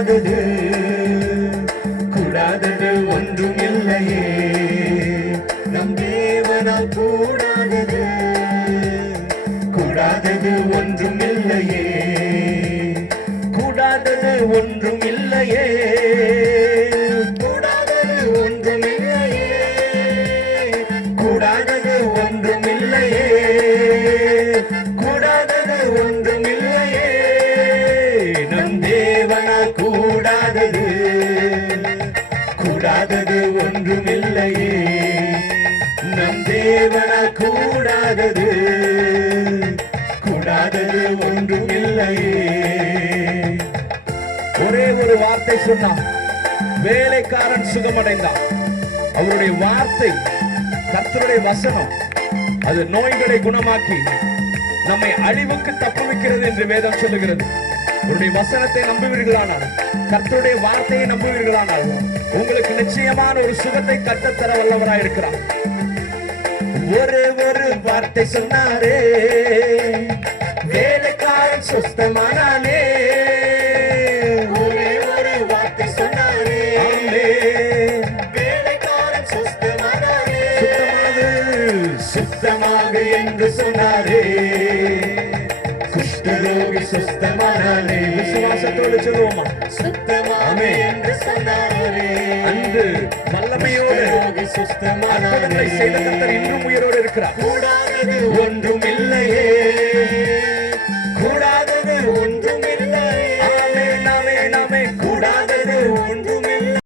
கூடாதது கூடாதது ஒன்றும் இல்லையே நம் தேவனால் கூடாதது கூடாதது ஒன்றும் இல்லையே கூடாதது ஒன்றும் இல்லையே கூடாதது ஒன்றும் இல்லையே கூடாதது ஒன்றும் இல்லையே கூடாதது ஒன்றும் இல்லையே நம் தேவனால் கூடாதது கூடாதது ஒன்றும் இல்லையே நம் தேவனால் கூடாதது கூடாதது ஒன்றும் இல்லையே. ஒரே ஒரு வார்த்தை சொன்னான், வேலைக்காரன் சுகமடைந்தான். அவருடைய வார்த்தை, கர்த்தருடைய வசனம், அது நோய்களை குணமாக்கி நம்மை அழிவுக்கு தப்புவிக்கிறது என்று வேதம் சொல்லுகிறது. உங்களுடைய வசனத்தை நம்புவீர்களானால், கர்த்தருடைய வார்த்தையை நம்புவீர்களானால், உங்களுக்கு நிச்சயமான ஒரு சுகத்தை கற்றுத்தர வல்லவராய் இருக்கிறார். ஒரே ஒரு வார்த்தை சொன்னாரே, வேலைக்காரன் சுஸ்தமானானே. ஒரே ஒரு வார்த்தை சொன்னாரே, வேலைக்காரன் சுஸ்தமானானே. சுத்தமாக என்று சொன்னாரே, குஷ்டரோகி சுஸ்தமானானே. விசுவாசத்தோடு சொல்லுவோமா? சுத்தமாக என்று சொன்னாரே. அன்று வல்லமையோடு சுஸ்தமானானே செய்த கர்த்தர் இன்றும் உயிரோடு இருக்கிறார். கூடாதது ஒன்றும் இல்லையே கூடாதது ஒன்றும் இல்லையே. ஆமென் ஆமென் ஆமென். கூடாதது ஒன்றும்